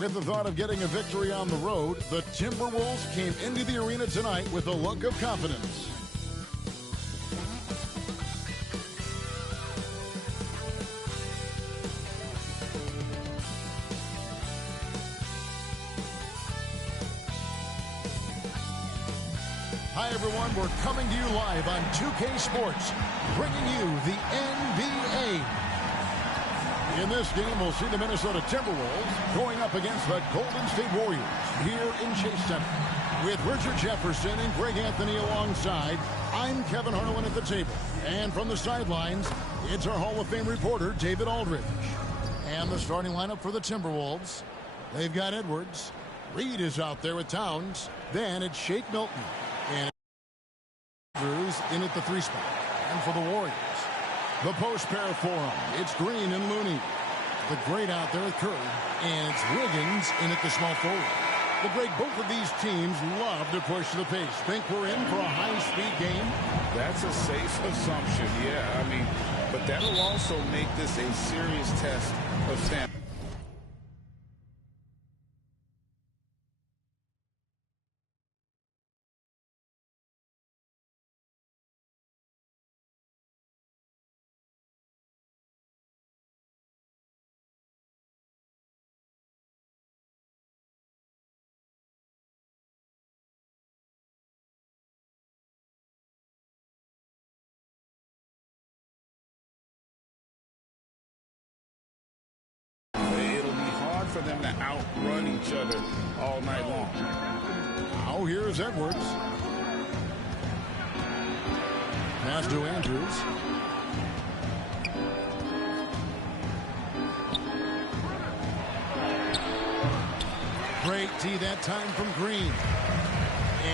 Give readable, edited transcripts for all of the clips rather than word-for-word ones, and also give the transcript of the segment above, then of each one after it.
With the thought of getting a victory on the road, the Timberwolves came into the arena tonight with a look of confidence. Hi, everyone. We're coming to you live on 2K Sports, bringing you the NBA. In this game, we'll see the Minnesota Timberwolves going up against the Golden State Warriors here in Chase Center. With Richard Jefferson and Greg Anthony alongside, I'm Kevin Harlan at the table. And from the sidelines, it's our Hall of Fame reporter, David Aldridge. And the starting lineup for the Timberwolves, they've got Edwards. Reed is out there with Towns. Then it's Shake Milton. And Andrews in at the 3 spot. And for the Warriors, the post pair for them, it's Green and Looney. The great out there with Curry. And it's Wiggins in at the small forward. The great, both of these teams love to push the pace. Think we're in for a high-speed game? That's a safe assumption, yeah. I mean, but that'll also make this a serious test of stamina. For them to outrun each other all night long. Now here's Edwards. Pass to Andrews. Great tee that time from Green.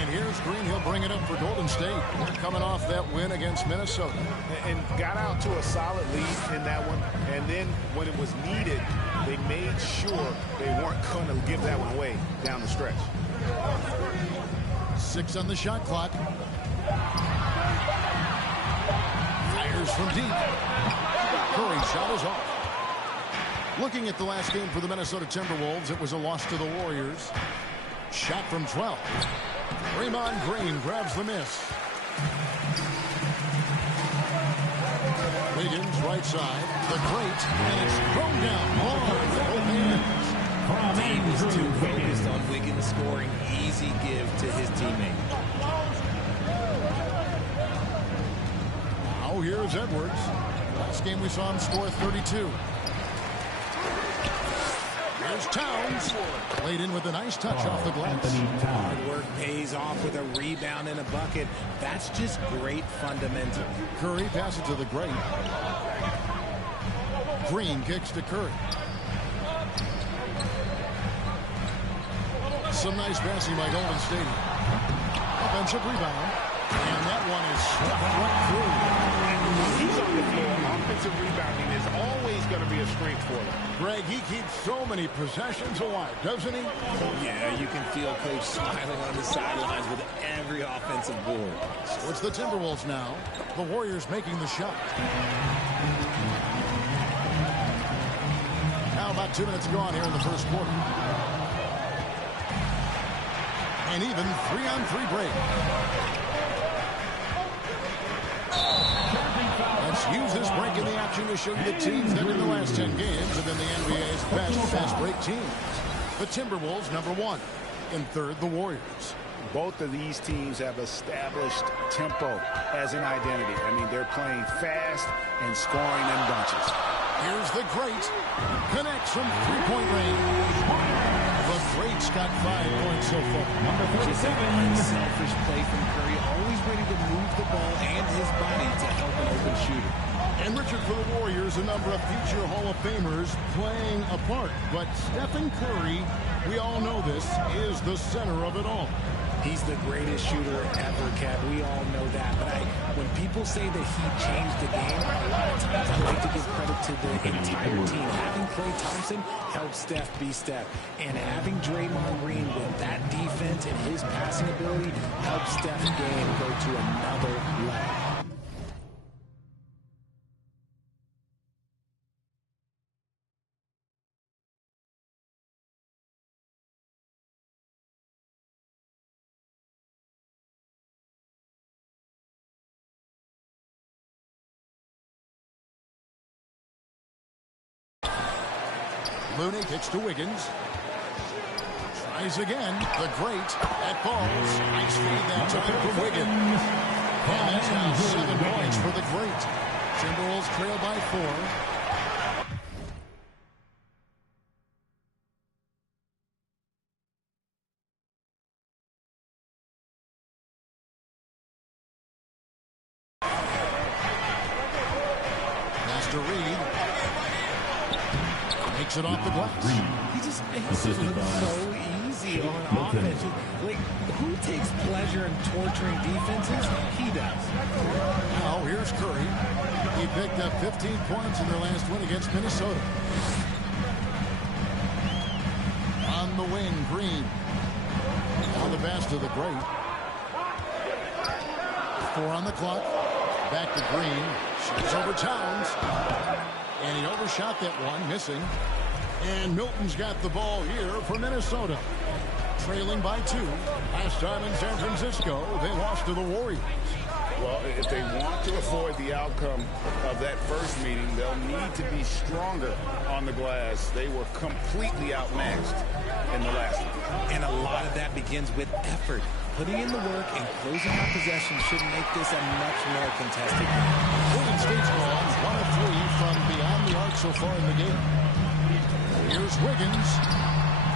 And here's Green. He'll bring it up for Golden State. They're coming off that win against Minnesota. And got out to a solid lead in that one. And then when it was needed, they made sure they weren't going to give that one away down the stretch. 6 on the shot clock. Fires from deep. Curry shot is off. Looking at the last game for the Minnesota Timberwolves, it was a loss to the Warriors. Shot from 12. Draymond Green grabs the miss. Wiggins right side. The great. And it's thrown down hard with both hands. Dave is too focused on Wiggins scoring easy give to his teammate. Now here's Edwards. Last game we saw him score 32. Here's Towns. Laid in with a nice touch off the glass. Hard work pays off with a rebound and a bucket. That's just great fundamental. Curry passes to the great. Green kicks to Curry. Some nice passing by Golden State. Offensive rebound. And that one is stuffed right through. He's on the floor. Offensive rebounding is always going to be a strength for them. Greg, he keeps so many possessions alive, doesn't he? Yeah, you can feel Coach smiling on the sidelines with every offensive board. So it's the Timberwolves now. The Warriors making the shot. Now about 2 minutes gone here in the first quarter. And even 3-on-3 break. Let's use this break in the action to show you the teams that in the last 10 games have been the NBA's best fast break teams. The Timberwolves, number 1. In third, the Warriors. Both of these teams have established tempo as an identity. I mean, they're playing fast and scoring in bunches. Here's the great. Connects from three-point range. The great's got 5 points so far. Number 37. Unselfish play from Curry, always ready to move the ball and his body to help an open shooter. And Richard, for the Warriors, a number of future Hall of Famers playing a part. But Stephen Curry, we all know this, is the center of it all. He's the greatest shooter ever, Kev. We all know that. But when people say that he changed the game, a lot of times I like to give credit to the entire team. Having Klay Thompson helped Steph be Steph. And having Draymond Green with that defense and his passing ability helped Steph's game go to another level. Looney kicks to Wiggins. Tries again. The great. That falls. Nice feed that time from Wiggins. And that's now 7 points for the great. Timberwolves trail by 4. To Reed. Makes it off the glass. He just makes it look so easy on offense. Like, who takes pleasure in torturing defenses? He does. Now, here's Curry. He picked up 15 points in their last win against Minnesota. On the wing, Green. On the best of the great. 4 on the clock. Back to Green. Shoots over Towns. And he overshot that one, missing. And Milton's got the ball here for Minnesota. Trailing by 2. Last time in San Francisco, they lost to the Warriors. Well, if they want to avoid the outcome of that first meeting, they'll need to be stronger on the glass. They were completely outmatched in the last one. And a lot of that begins with effort. Putting in the work and closing out possession should make this a much more contested game. Golden State's gone 1 of 3 from beyond the arc so far in the game. Here's Wiggins.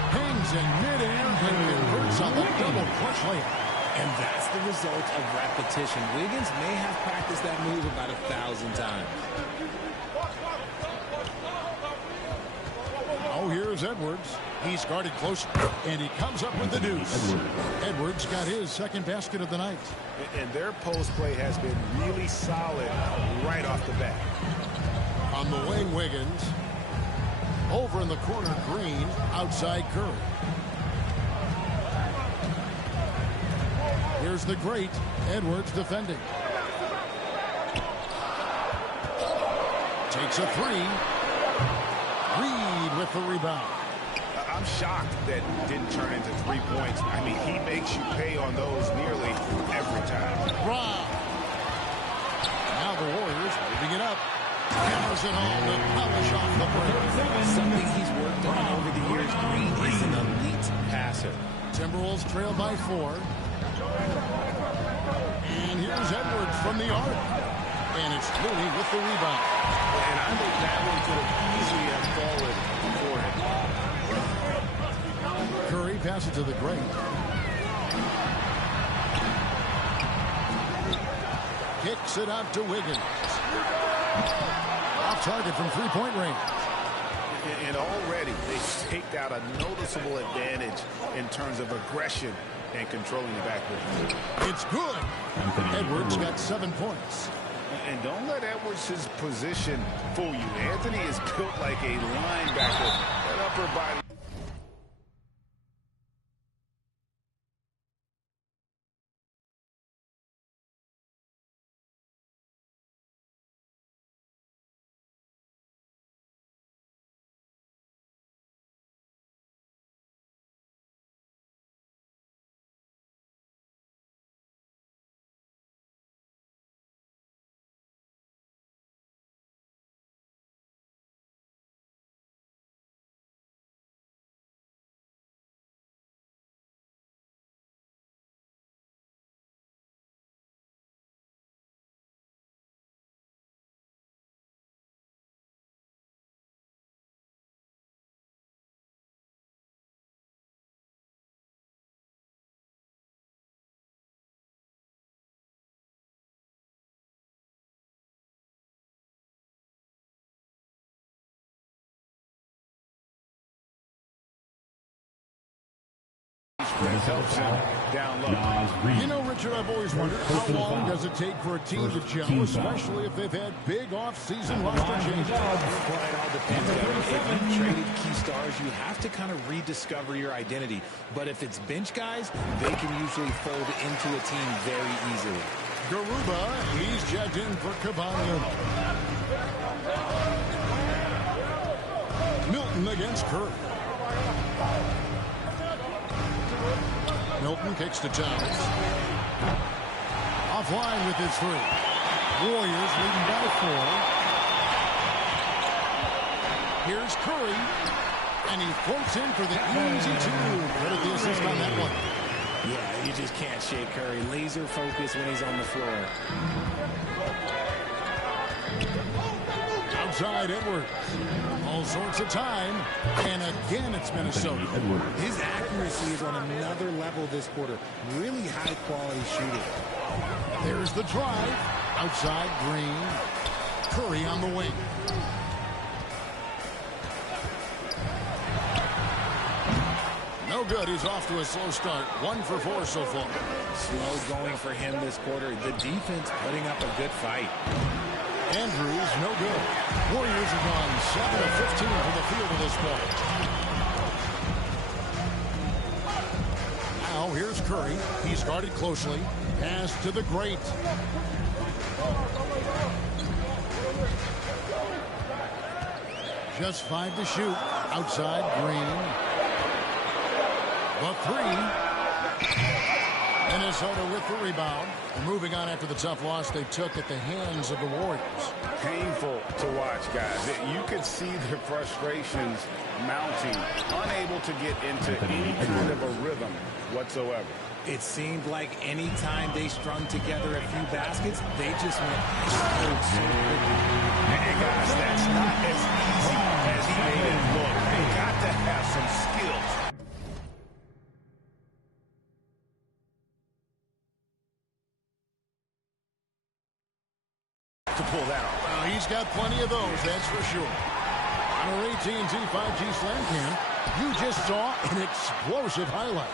Hangs in midair and converts on the double clutch layup. And that's the result of repetition. Wiggins may have practiced that move about 1,000 times. Oh, here's Edwards. He's guarded close, and he comes up with the deuce. Edwards got his second basket of the night. And their post play has been really solid right off the bat. On the wing, Wiggins. Over in the corner, Green. Outside, Curry. Here's the great Edwards defending. Takes a 3. Reed with the rebound. I'm shocked that didn't turn into 3 points. I mean, he makes you pay on those nearly every time. Rob. Now the Warriors moving it up. Hammers it home to polish off the break. Something he's worked on over the years. Green is an elite passer. Timberwolves trail by 4. And here's Edwards from the arc. And it's Looney with the rebound. And I think that one could have easily have fallen for him. Curry passes to the great. Kicks it out to Wiggins. Off target from three-point range. And already they staked out a noticeable advantage in terms of aggression and controlling the backcourt. It's good. Edwards got 7 points. And don't let Edwards' position fool you. Anthony is built like a linebacker. That upper body. Helps him down low. You know, Richard, I've always wondered how long does it take for a team to gel, especially if they've had big off-season roster changes. It all depends. If you traded key stars, you have to kind of rediscover your identity. But if it's bench guys, they can usually fold into a team very easily. Garuba, he's checked in for Caballo. Milton against Curry. Milton kicks to Towns. Offline with his 3. Warriors leading by 4. Here's Curry. And he floats in for the easy two. Credit the assist on that one. Yeah, you just can't shake Curry. Laser focus when he's on the floor. Outside Edwards. All sorts of time. And again, it's Minnesota. His accuracy is on another level this quarter. Really high-quality shooting. There's the drive. Outside Green. Curry on the wing. No good. He's off to a slow start. 1 for 4 so far. Slow going for him this quarter. The defense putting up a good fight. Andrews, no good. Warriors have gone 7 of 15 from the field at this point. Now here's Curry. He's guarded closely. Pass to the great. Just 5 to shoot. Outside Green. The three. Minnesota with the rebound. Moving on after the tough loss they took at the hands of the Warriors. Painful to watch, guys. You could see their frustrations mounting, unable to get into any kind of a rhythm whatsoever. It seemed like any time they strung together a few baskets, they just went cold so quickly. And guys, that's not as easy as he made it look. They got to have some skills. To pull out. Well, he's got plenty of those, that's for sure. On our AT&T 5G Slam Cam, you just saw an explosive highlight.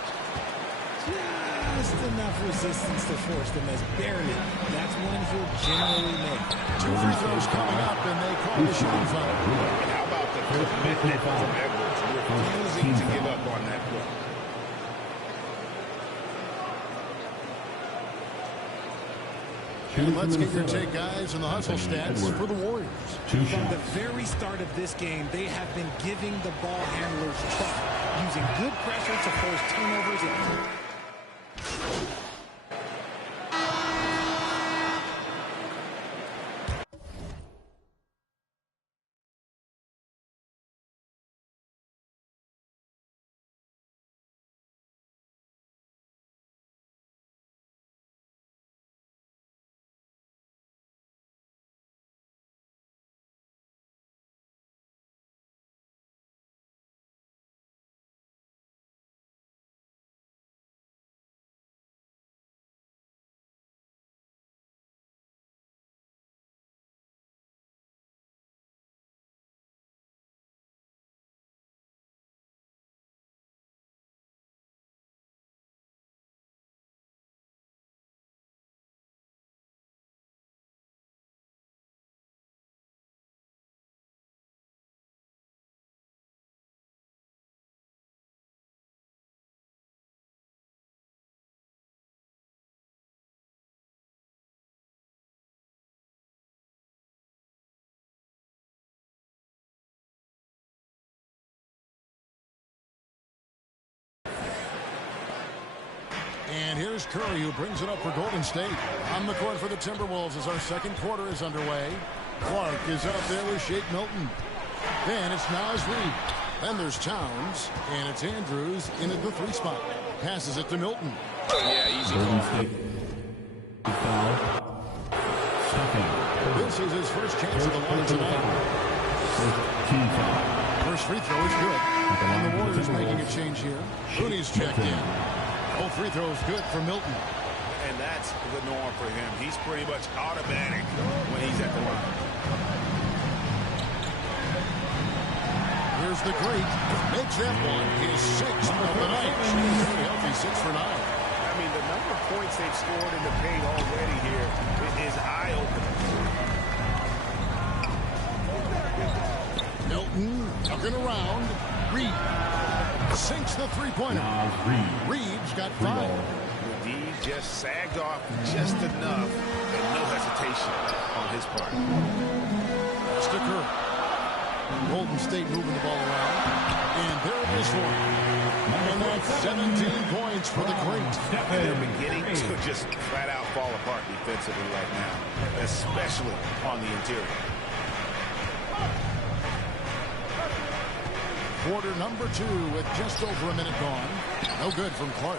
Just enough resistance to force them as barely. That's one he'll generally make. 2 free throws coming up, and they call the shooting foul. And how about the commitment from Edwards, refusing to give up on that play? And let's get your take, guys, on the hustle stats for the Warriors. From the very start of this game, they have been giving the ball handlers trouble, using good pressure to force turnovers. And here's Curry, who brings it up for Golden State. On the court for the Timberwolves as our second quarter is underway. Clark is up there with Shake Milton. Then it's Naz Reid. Then there's Towns. And it's Andrews in at the 3 spot. Passes it to Milton. Yeah, easy Foul. This is his first chance of the line tonight. Team foul. First free throw is good. And the Warriors making a change here. Looney's checked in. Both free throws good for Milton. And that's the norm for him. He's pretty much automatic when he's at the line. Here's the great. Makes that one his 6th of the night. Shooting very healthy, 6 for 9. I mean, the number of points they've scored in the paint already here is eye-opening. Milton tucking around. Reid sinks the three-pointer. Reid's got 5. D just sagged off just enough and no hesitation on his part. That's to Curry. Golden State moving the ball around. And there it is for him. And that's 17 points for the great. They're beginning to just flat out fall apart defensively right now, especially on the interior. Quarter number 2 with just over a minute gone. No good from Clark.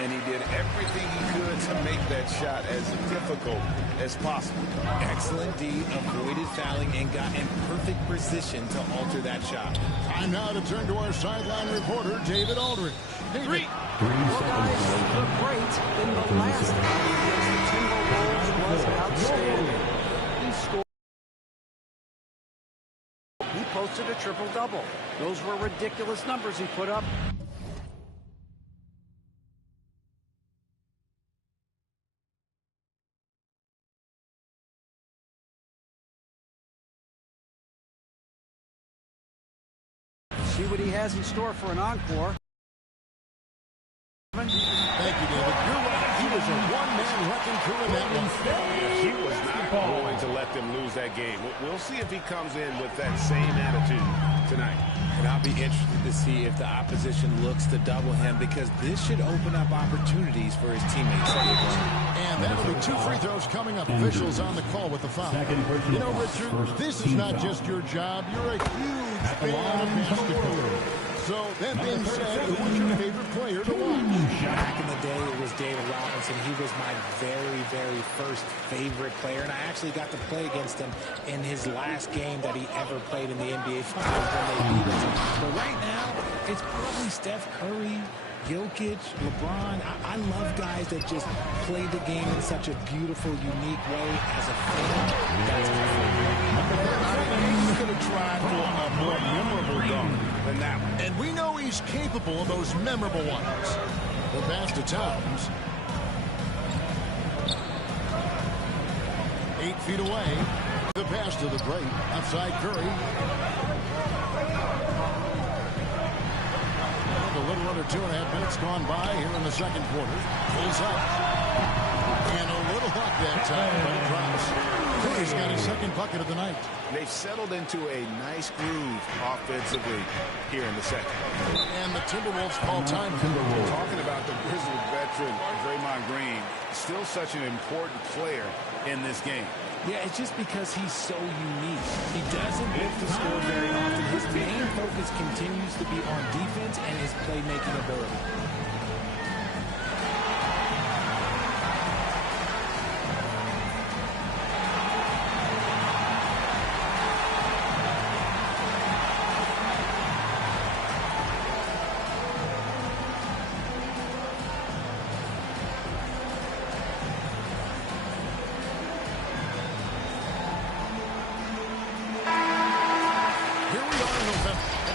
And he did everything he could to make that shot as difficult as possible. Excellent D, avoided fouling and got in perfect position to alter that shot. Time now to turn to our sideline reporter, David Aldridge. David. Well, guys, look great. In the last game against the Timberwolves was outstanding. He scored. He posted a triple-double. Those were ridiculous numbers he put up. See what he has in store for an encore. Thank you, David. You're right. He was a one-man wrecking crew in that one. He was not going to let them lose that game. We'll see if he comes in with that same attitude tonight. And I'll be interested to see if the opposition looks to double him, because this should open up opportunities for his teammates. And that'll be 2 free throws coming up. Officials on the call with the foul. You know, Richard, this is not just your job. You're a huge fan of basketball. So, that being said, who was your favorite player to watch? Back in the day, it was David Robinson. He was my very, very first favorite player, and I actually got to play against him in his last game that he ever played in the NBA Finals when they beat us. But right now, it's probably Steph Curry, Jokic, LeBron. I love guys that just play the game in such a beautiful, unique way. As a fan, that's my favorite. He could have tried for a more memorable dunk than that one. And we know he's capable of those memorable ones. The pass to Towns. 8 feet away. The pass to the great. Outside Curry. A little under 2.5 minutes gone by here in the second quarter. Pulls up. And a little luck that time, but it drops. Curry's got his second bucket of the night. They've settled into a nice groove offensively here in the second. And the Timberwolves call time. Talking about the Grizzlies veteran, Draymond Green, still such an important player in this game. Yeah, it's just because he's so unique. He doesn't look to score very often. His main focus continues to be on defense and his playmaking ability.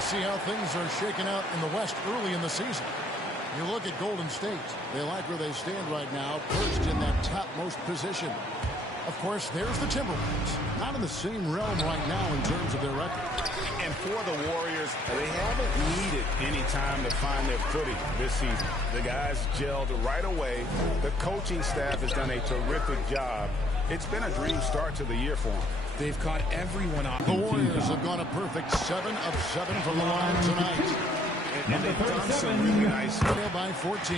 See how things are shaking out in the West early in the season. You look at Golden State. They like where they stand right now, perched in that topmost position. Of course, there's the Timberwolves. Not in the same realm right now in terms of their record. And for the Warriors, they haven't needed any time to find their footing this season. The guys gelled right away. The coaching staff has done a terrific job. It's been a dream start to the year for them. They've caught everyone off. The Warriors have gone a perfect 7 of 7 from the line tonight. And they've done some really nice stuff. By 14.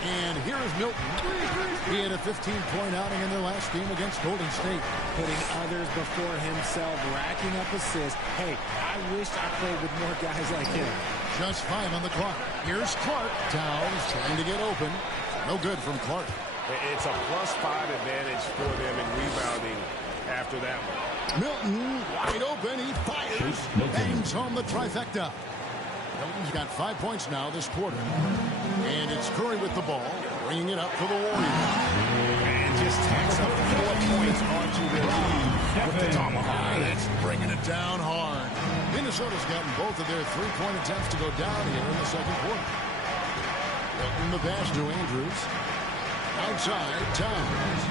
And here is Milton. He had a 15-point outing in their last game against Golden State. Putting others before himself, racking up assists. Hey, I wish I played with more guys like him. Just 5 on the clock. Here's Clark. Towns trying to get open. No good from Clark. It's a +5 advantage for them in rebounding after that one. Milton wide open. He fires. Bangs home the trifecta. Milton's got 5 points now this quarter. And it's Curry with the ball, bringing it up for the Warriors. And just takes up 4 points onto their lead with the tomahawk. It's bringing it down hard. Minnesota's gotten both of their 3-point attempts to go down here in the second quarter. Milton the pass to Andrews. Outside, Towns.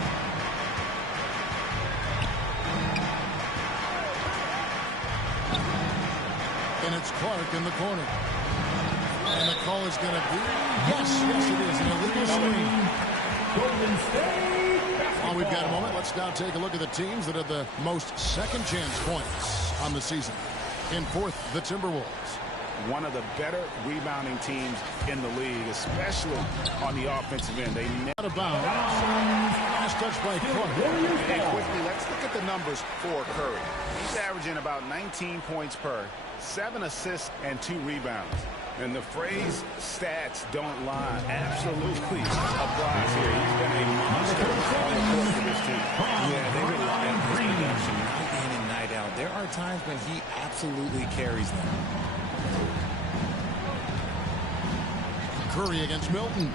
And it's Clark in the corner. And the call is going to be, yes, it is, an illegal screen. Golden State. While we've got a moment, let's now take a look at the teams that have the most second chance points on the season. In fourth, the Timberwolves. One of the better rebounding teams in the league, especially on the offensive end. They out of bounds. Pass touched by Clark. And quickly, let's look at the numbers for Curry. He's averaging about 19 points per, 7 assists, and 2 rebounds. And the phrase stats don't lie absolutely applies here. He's been a monster on the court for this team. Yeah, they rely on his production night in and night out. There are times when he absolutely carries them. Curry against Milton.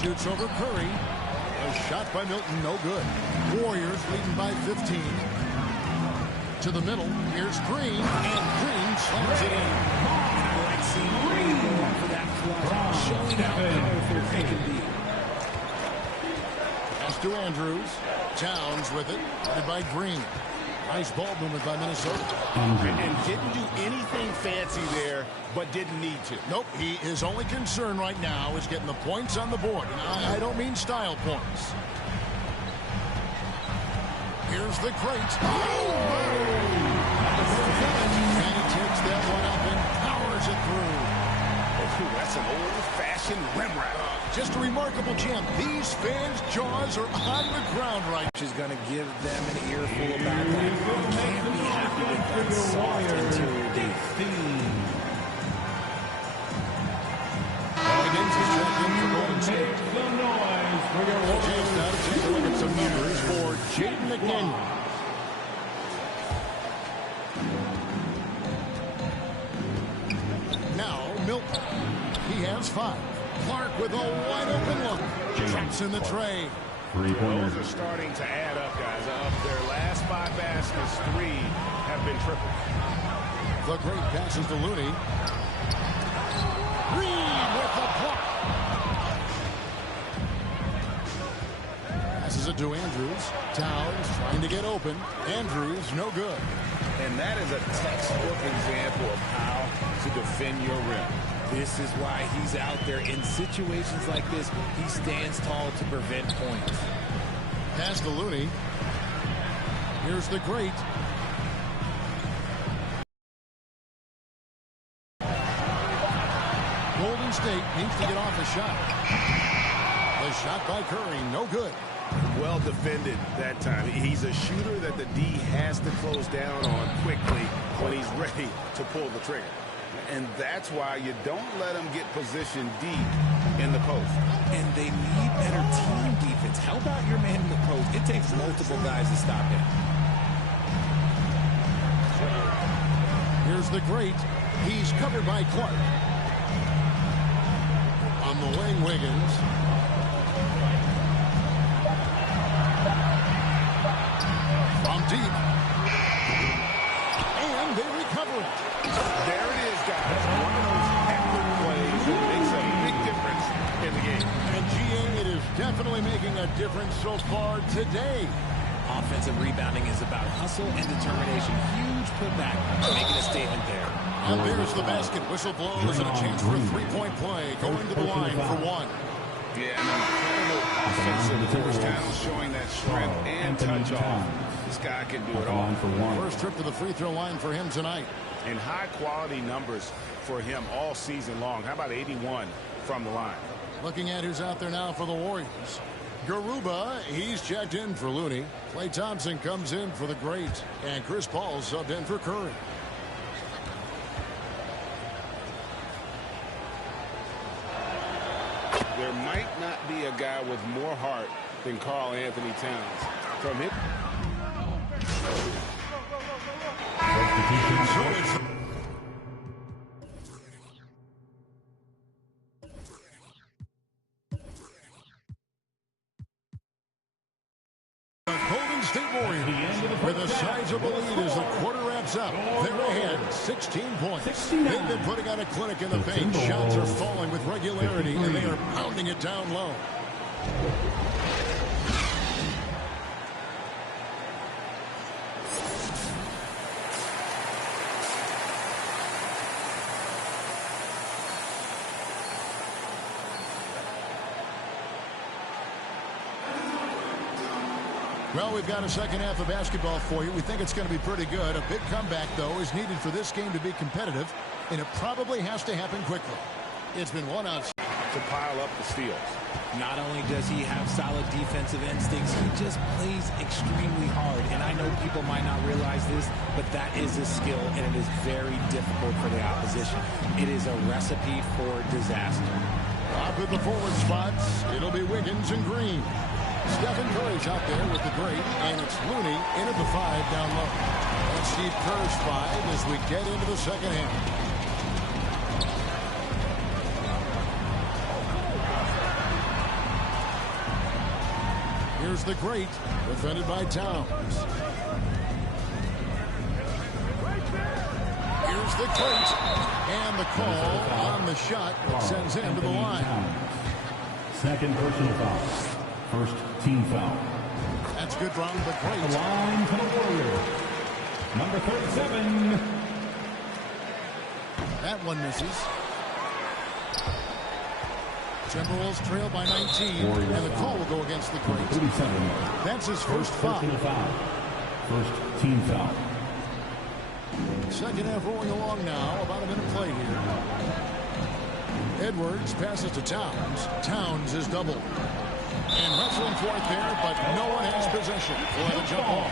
Shoots over Curry. A shot by Milton, no good. Warriors leading by 15. To the middle, here's Green, and Green slams it in. I like seeing Green go up for that flush, showing how powerful they can be. Pass to Andrews. Towns with it, headed by Green. Nice ball movement by Minnesota. And didn't do anything fancy there, but didn't need to. Nope, his only concern right now is getting the points on the board. And I don't mean style points. Here's the crate. And he takes that one up and powers it through. Oh, that's an old-fashioned rim wrap. Just a remarkable jam. These fans' jaws are on the ground right now. She's going to give them an earful about that. You can't be happy with that soft interior D. Higgins is checked in for Golden State. Chance now to take a look at some numbers for Jaden McDaniel. Now Milton. He has 5. Clark with a wide-open look. Trumps in the tray. Those are starting to add up, guys. Of their last 5 baskets, 3 have been triples. The great passes to Looney. Reed with the block. Passes it to Andrews. Towns trying to get open. Andrews, no good. And that is a textbook example of how to defend your rim. This is why he's out there. In situations like this, he stands tall to prevent points. Pass to Looney. Here's the great. Golden State needs to get off a shot. The shot by Curry, no good. Well defended that time. He's a shooter that the D has to close down on quickly when he's ready to pull the trigger. And that's why you don't let him get positioned deep in the post. And they need better team defense. How about your man in the post? It takes multiple guys to stop him. Here's the great. He's covered by Clark. On the wing, Wiggins. From deep. And they recover it. There it is, guys. One of those epic plays that makes a big difference in the game. And GA, it is definitely making a difference so far today. Offensive rebounding is about hustle and determination. Huge putback, making a statement there. And there's the basket. Whistle blows and a chance for a three-point play. Going to the line for 1. Yeah, an incredible offensive force down, showing that strength and touch off. This guy can do it all. First trip to the free throw line for him tonight. And high-quality numbers for him all season long. How about 81 from the line? Looking at who's out there now for the Warriors. Garuba, he's checked in for Looney. Klay Thompson comes in for the great. And Chris Paul subbed in for Curry. There might not be a guy with more heart than Karl Anthony Towns. From him. Golden State Warriors with a sizable lead as the quarter wraps up. They're ahead 16 points. They've been putting on a clinic in the paint. Shots are falling with regularity, and they are pounding it down low. Well, we've got a second half of basketball for you. We think it's going to be pretty good. A big comeback, though, is needed for this game to be competitive, and it probably has to happen quickly. It's been one out To pile up the steals. Not only does he have solid defensive instincts, he just plays extremely hard. And I know people might not realize this, but that is a skill, and it is very difficult for the opposition. It is a recipe for disaster. Up in the forward spots, it'll be Wiggins and Green. Stephen Curry's out there with the great, and it's Looney into the 5 down low. That's Steve Kerr's 5 as we get into the second half. Here's the great, defended by Towns. Here's the great, and the call on the shot that sends him to the line. Second personal foul. First team foul. That's good from the great. The line for the Warriors. Number 37. That one misses. Timberwolves trail by 19, and the call will go against the great. 37. That's his first foul. First team foul. Second half rolling along now. About a minute play here. Edwards passes to Towns. Towns is doubled. And wrestling for it there, but no one has possession. We'll have a jump ball.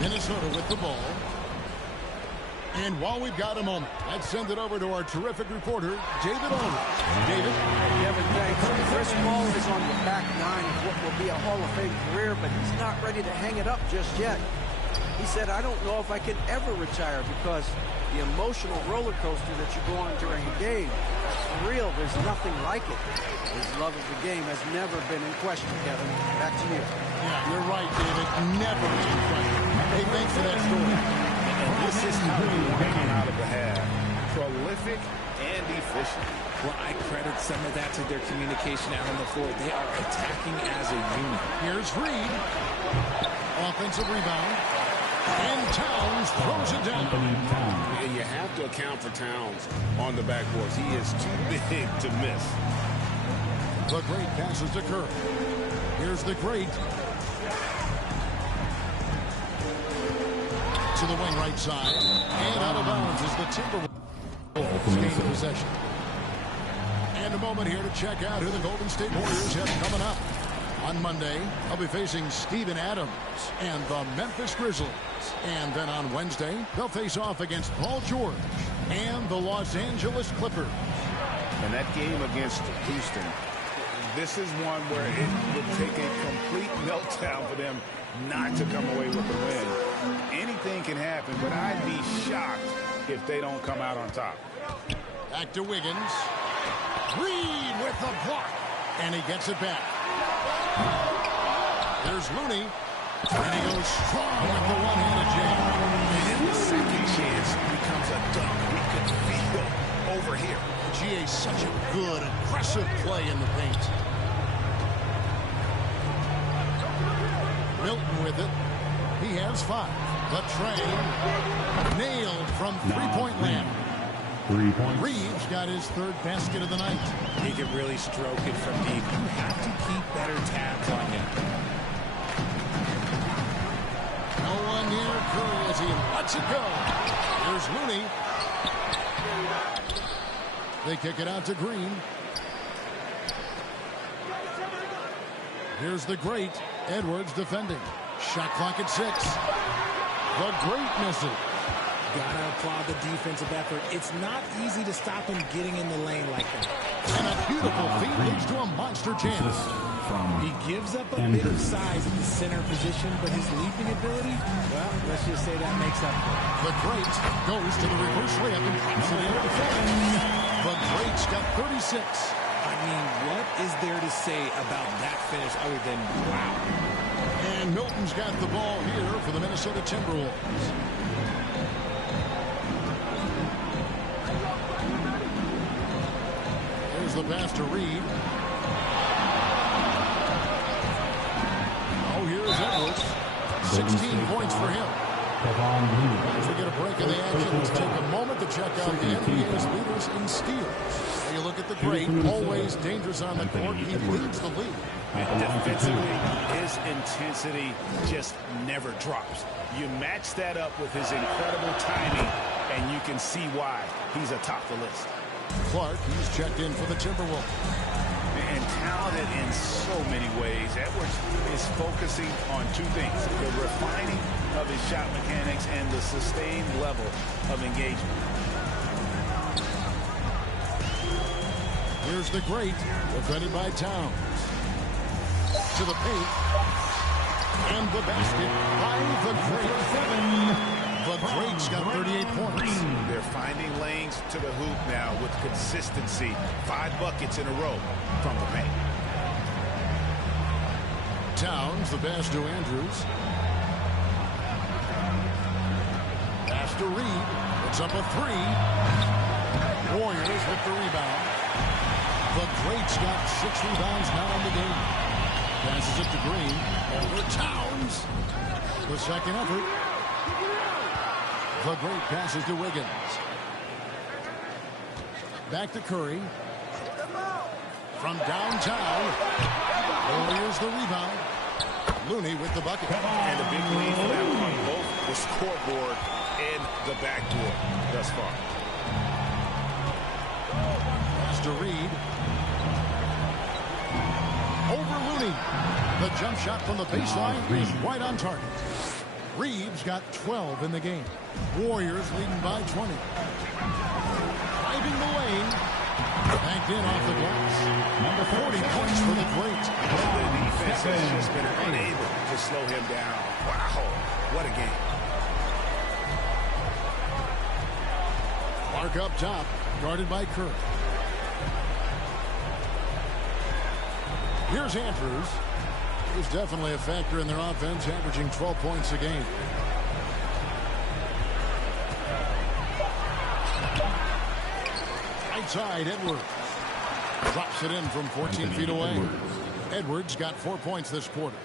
Minnesota with the ball. And while we've got a moment, let's send it over to our terrific reporter, David Aldridge. David? Kevin, thanks. Chris Paul is on the back nine of what will be a Hall of Fame career, but he's not ready to hang it up just yet. He said, I don't know if I can ever retire because the emotional roller coaster that you go on during a game, for real, there's nothing like it. His love of the game has never been in question, Kevin. Back to you. Yeah, you're right, David. Never in question. Hey, thanks for that story. And this is how you come out of the half. Prolific and efficient. Well, I credit some of that to their communication out on the floor. They are attacking as a unit. Here's Reed. Offensive rebound. And Towns throws it down. And you have to account for Towns on the backboards. He is too big to miss. The great passes to Curry. Here's the great. To the wing right side. And out of bounds is the Timberwolves gain possession. And a moment here to check out who the Golden State Warriors have coming up. On Monday, they'll be facing Steven Adams and the Memphis Grizzlies. And then on Wednesday, they'll face off against Paul George and the Los Angeles Clippers. And that game against Houston, this is one where it would take a complete meltdown for them not to come away with the win. Anything can happen, but I'd be shocked if they don't come out on top. Back to Wiggins. Reed with the block. And he gets it back. There's Looney. And he goes strong with the one-handed jam. And the second chance becomes a dunk. We could feel over here. GA, such a good, aggressive play in the paint. Milton with it. He has 5. The train nailed from three-point land. 3 points. Reeves got his 3rd basket of the night. He can really stroke it from deep. You have to keep better tabs on him. No one near Curry as he lets it go. Here's Looney. They kick it out to Green. Here's the great Edwards defending. Shot clock at 6. The great misses. Gotta applaud the defensive effort. It's not easy to stop him getting in the lane like that. And a beautiful feed leads to a monster jam. He gives up a bit of size at the center position, but his leaping ability, well, let's just say that makes up for it. The great goes to the reverse layup and pops it in. The great's got 36. I mean, what is there to say about that finish other than wow? And Milton's got the ball here for the Minnesota Timberwolves. Here's the pass to Reed. Oh, here's Edwards. 16 points for him. As we get a break in the action, let's take a moment to check out the NBA's leaders in steals. You look at the great, always dangerous on the court. He leads the league Defensively, his intensity just never drops. You match that up with his incredible timing, and you can see why he's atop the list. Clark, he's checked in for the Timberwolves. And talented in so many ways. Edwards is focusing on two things: the refining of his shot mechanics and the sustained level of engagement. Here's the great, defended by Towns. To the paint. And the basket by the great. The great's got 38 points. They're finding lanes to the hoop now with consistency. 5 buckets in a row from the paint. Towns, the pass to Andrews. Pass to Reed. It's up a 3. Warriors with the rebound. The great's got 6 rebounds now in the game. Passes it to Green. Over Towns. The second effort. The great passes to Wiggins. Back to Curry. From downtown. Warriors the rebound. Looney with the bucket. And a big lead for them on both the scoreboard and the backboard thus far. Pass to Reed. Over Looney. The jump shot from the baseline is right on target. Reeves got 12 in the game. Warriors leading by 20. Driving the lane. Banked in off the glass. Number 40 points for the great. The defense has just been unable to slow him down. Wow, what a game. Clark up top, guarded by Kerr. Here's Andrews. He's definitely a factor in their offense, averaging 12 points a game. Right side, Edwards. Drops it in from 14 feet away. Edwards got 4 points this quarter.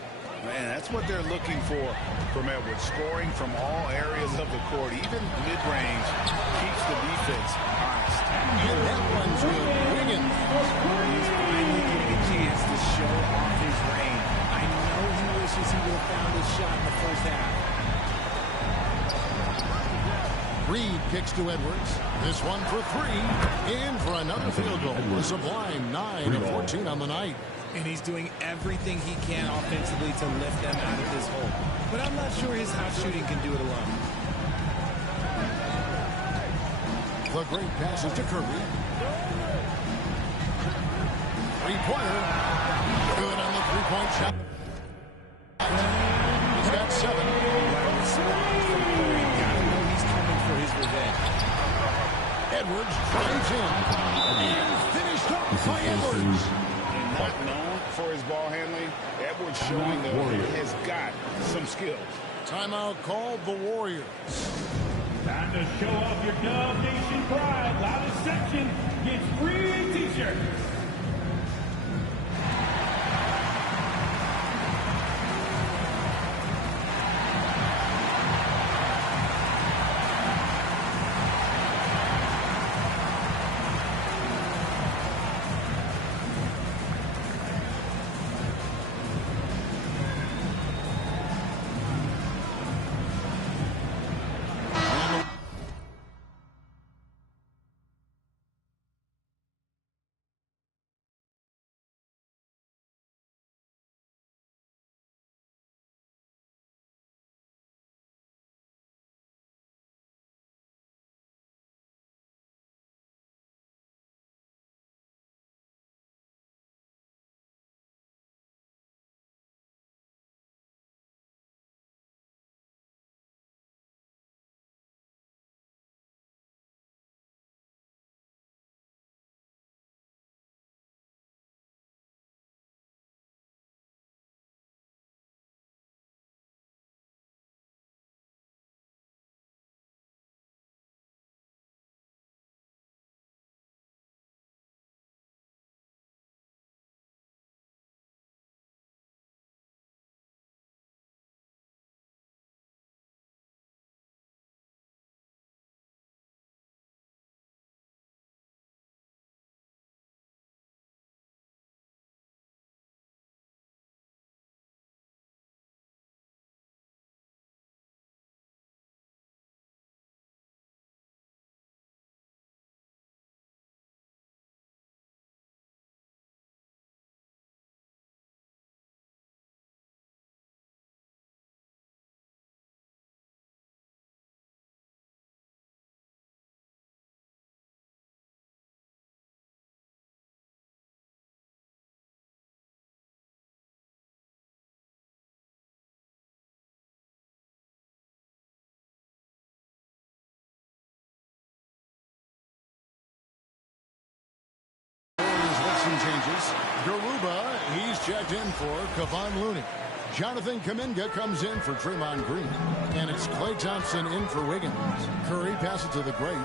Man, that's what they're looking for from Edwards. Scoring from all areas of the court, even mid-range, keeps the defense honest. And that one's good. Wiggins. He's finally getting a chance to show off his range. I know he wishes he would have found his shot in the first half. Reed kicks to Edwards. This one for 3. In for another field goal. A sublime 9 of 14 on the night. And he's doing everything he can offensively to lift them out of this hole. But I'm not sure his hot shooting can do it alone. The great passes to Curry. Three-pointer. Good on the three-point shot. He's got 7. He's coming for his revenge. Edwards drives in. And finished up by Edwards. And not known for his ball handling, Edwards showing that he has got some skills. Timeout called the Warriors. Time to show off your Dub Nation pride. Loudest section gets free t-shirts. changes. Garuba, he's checked in for Kevon Looney. Jonathan Kuminga comes in for Draymond Green. And it's Klay Thompson in for Wiggins. Curry passes to the great.